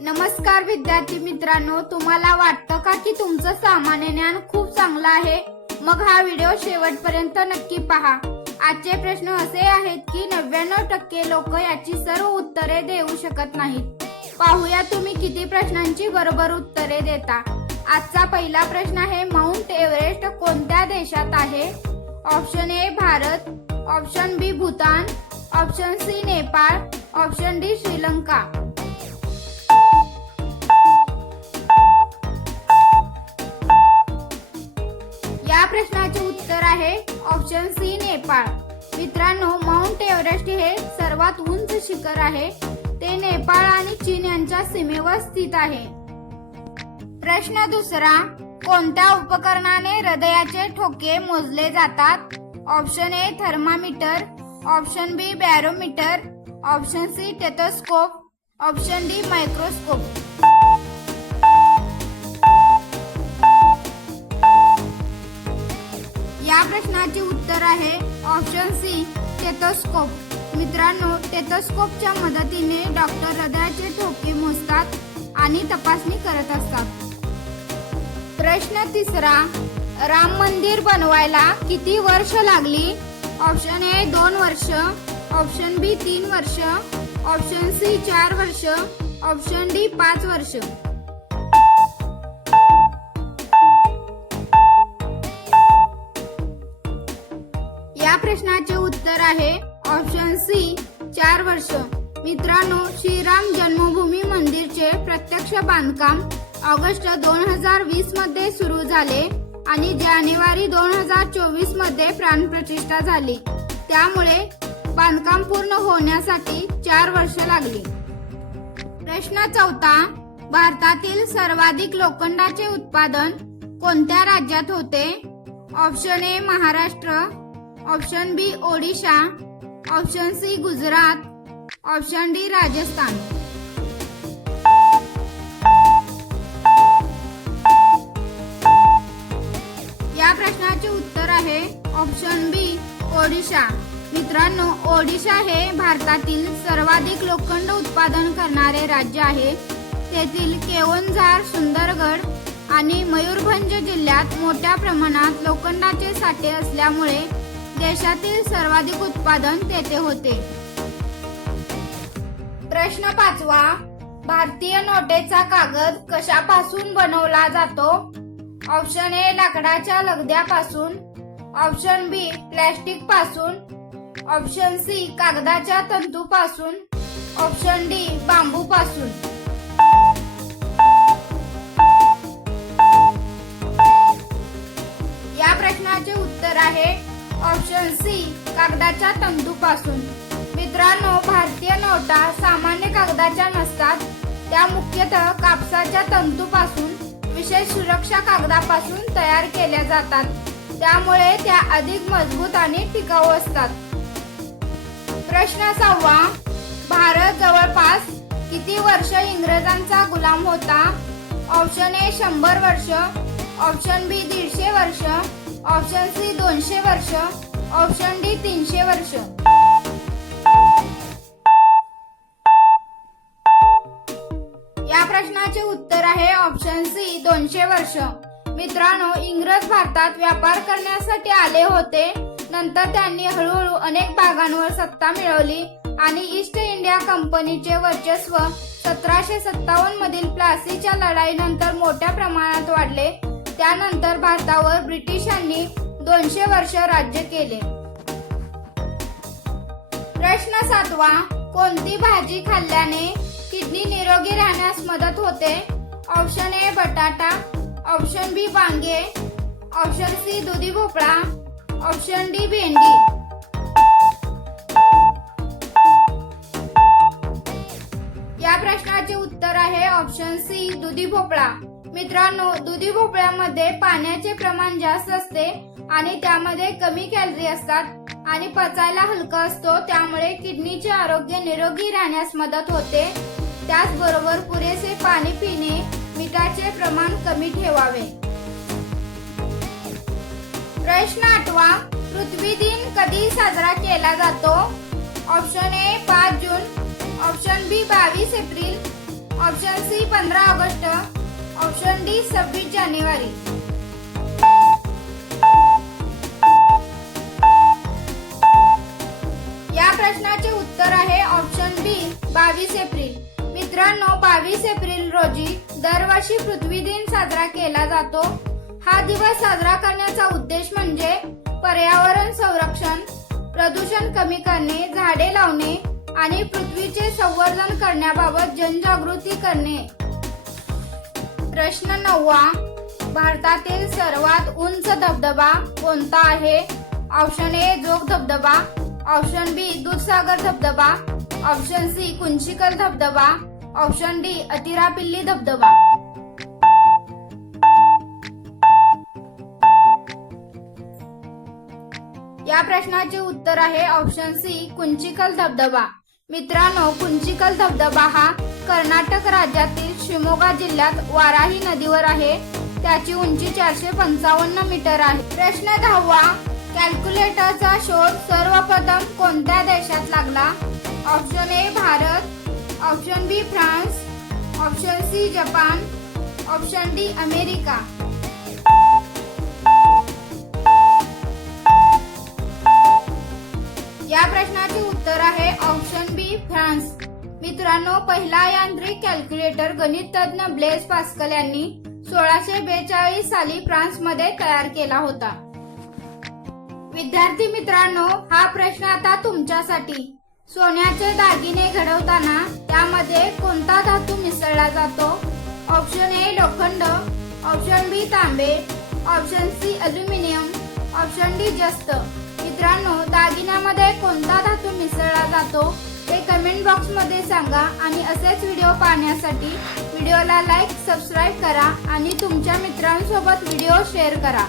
नमस्कार विद्यार्थी मित्रांनो, तुम्हाला वाटतं का की तुमचं सामान्य ज्ञान खूप चांगलं आहे? मग हा व्हिडिओ शेवटपर्यंत नक्की पहा। आजचे प्रश्न असे आहेत की 99% लोक याची सर्व उत्तरे देऊ शकत नाहीत। पाहूया तुम्ही किती प्रश्नांची बरोबर उत्तरे देता। आजचा पहिला प्रश्न आहे, माउंट एव्हरेस्ट कोणत्या देशात आहे? Option A Bharat, option B Bhutan, option C Nepal, option D Sri Lanka. या प्रश्नाचे उत्तर आहे ऑप्शन सी नेपाळ। मित्रांनो, माउंट एव्हरेस्ट हे सर्वात उंच शिखर आहे। ते नेपाळ आणि चीन यांच्या सीमेवर स्थित आहे। प्रश्न दुसरा, कोणत्या उपकरणाने हृदयाचे ठोके मोजले जातात? Option A thermometer, option B barometer, option C stethoscope, option D microscope. या प्रश्नाचे उत्तर आहे ऑप्शन सी टेथोस्कोप। मित्रांनो, टेथोस्कोपच्या मदतीने डॉक्टर हृदयाचे ठोके मोजतात आणि तपासणी करत असतात। प्रश्न तिसरा, राम मंदिर बनवायला किती वर्ष लागली? ऑप्शन ए 2 वर्ष, ऑप्शन बी 3 वर्ष, ऑप्शन सी 4 वर्ष, ऑप्शन डी 5 वर्ष। या प्रश्नाचे उत्तर आहे ऑप्शन सी 4 वर्ष। मित्रांनो, श्रीराम जन्मभूमी मंदिरचे प्रत्यक्ष बांधकाम ऑगस्ट 2020 मध्ये सुरू झाले आणि जानेवारी 2024 मध्ये प्राणप्रतिष्ठा झाली। त्यामुळे बांधकाम पूर्ण होण्यासाठी 4 वर्ष लागली। प्रश्न चौथा, भारतातील सर्वाधिक लोखंडाचे उत्पादन कोणत्या राज्यात होते? Option A Maharashtra, option B Odisha, option C Gujarat, option D Rajasthan. या प्रश्नाचे उत्तर आहे ऑप्शन बी ओडिशा। मित्रांनो, ओडिशा हे भारतातील सर्वाधिक लोखंड उत्पादन करणारे राज्य आहे। तेथील केओन्झार, सुंदरगड आणि मयूरभंज जिल्ह्यात मोठ्या प्रमाणात लोखंडाचे साठे असल्यामुळे देशातील सर्वाधिक उत्पादन तेथे होते। प्रश्न पाचवा, भारतीय नोटेचा कागद कशापासून बनवला जातो? ऑप्शन ए लाकडाच्या लगद्यापासून, ऑप्शन बी प्लॅस्टिक पासून, ऑप्शन सी कागदाच्या तंतूपासून, ऑप्शन डी बांबू पासून। या प्रश्नाचे उत्तर आहे ऑप्शन सी कागदाच्या तंतूपासून। मित्रांनो, भारतीय नोटा सामान्य कागदाच्या नसतात। त्या मुख्यतः कापसाच्या तंतूपासून, विशेष सुरक्षा कागदापासून तयार केल्या जातात। त्यामुळे त्या अधिक मजबूत आणि टिकाऊ असतात। प्रश्न 6वा, भारत जवळपास किती वर्ष इंग्रजांचा गुलाम होता? ऑप्शन ए 100 वर्ष, ऑप्शन बी 150 वर्ष, ऑप्शन सी 200 वर्ष, ऑप्शन डी 300 वर्ष। या प्रश्नाचे उत्तर आहे ऑप्शन सी 200 वर्ष। मित्रांनो, इंग्रज भारतात व्यापार करण्यासाठी आले होते। नंतर त्यांनी हळूहळू अनेक भागांवर सत्ता मिळवली आणि ईस्ट इंडिया कंपनीचे वर्चस्व 1757 मधील प्लासीच्या लढाईनंतर मोठ्या प्रमाणात वाढले। त्यानंतर भारतावर ब्रिटिशांनी 200 वर्ष राज्य केले। प्रश्न 7वा, कोणती भाजी खाल्ल्याने किडनी निरोगी राहण्यास मदत होते? ऑप्शन ए बटाटा, ऑप्शन बी वांगे, ऑप्शन सी दुधी भोपळा, ऑप्शन डी भेंडी। या प्रश्नाचे उत्तर आहे ऑप्शन सी दुधी भोपळा। मित्रांनो, दुधी भोपळ्यामध्ये पाण्याचे प्रमाण जास्त असते आणि त्यामध्ये कमी कॅलरी असतात आणि पचायला हलका असतो। त्यामुळे किडनीचे आरोग्य निरोगी राहण्यास मदत होते। त्याचबरोबर पुरेसे पाणी पिणे, मिठाचे प्रमाण कमी ठेवावे। प्रश्न 8वा, पृथ्वी दिन कधी साजरा केला जातो? ऑप्शन ए 5 जून, ऑप्शन बी 22 एप्रिल, ऑप्शन सी 15 ऑगस्ट, ऑप्शन डी 26 जानेवारी. या प्रश्नाचे उत्तर आहे ऑप्शन बी 22 एप्रिल. मित्रांनो, 22 एप्रिल रोजी दरवर्षी पृथ्वी दिन साजरा केला जातो. हा दिवस साजरा करण्याचा उद्देश म्हणजे पर्यावरण संरक्षण, प्रदूषण कमी करणे, झाडे लावणे आणि पृथ्वीचे संवर्धन करण्याबाबत जनजागृती करणे. प्रश्न 9वा. भारतातील सर्वात उंच धबधबा कोणता आहे? ऑप्शन ए जोग धबधबा, ऑप्शन बी दूधसागर धबधबा, ऑप्शन सी कुंचिकल धबधबा, ऑप्शन डी अतिरापिल्ली धबधबा. या प्रश्नाचे उत्तर आहे ऑप्शन सी कुंचिकल धबधबा. मित्रांनो, कुंचिकल धबधबा हा कर्नाटक राज्यातील शिमोगा जिल्ह्यात वाराही नदीवर आहे. त्याची उंची 455 मीटर आहे. प्रश्न 10वा. कॅल्क्युलेटरचा शोध सर्वप्रथम कोणत्या देशात लागला? Option A Bharat, option B France, option C Japan, option D America. या प्रश्नाचे उत्तर आहे ऑप्शन बी फ्रान्स. मित्रांनो, पहिला यांत्रिक कॅल्क्युलेटर गणित तज्ञ ब्लेस पास्कल यांनी 1642 साली फ्रान्स मध्ये तयार केला होता. विद्यार्थी मित्रांनो, हा प्रश्न आता तुमच्यासाठी. सोन्याचे दागिने घडवताना त्यामध्ये कोणता धातू मिसळला जातो? ऑप्शन ए लोखंड, ऑप्शन बी तांबे, option C aluminium, option D जस्त. मित्रांनो, दागिन्यामध्ये कोणता धातू मिसळला जातो ते कमेंट बॉक्स मध्ये सांगा आणि असेच व्हिडिओ पाहण्यासाठी व्हिडिओला लाईक, सबस्क्राईब करा आणि तुमच्या मित्रांसोबत व्हिडिओ शेअर करा.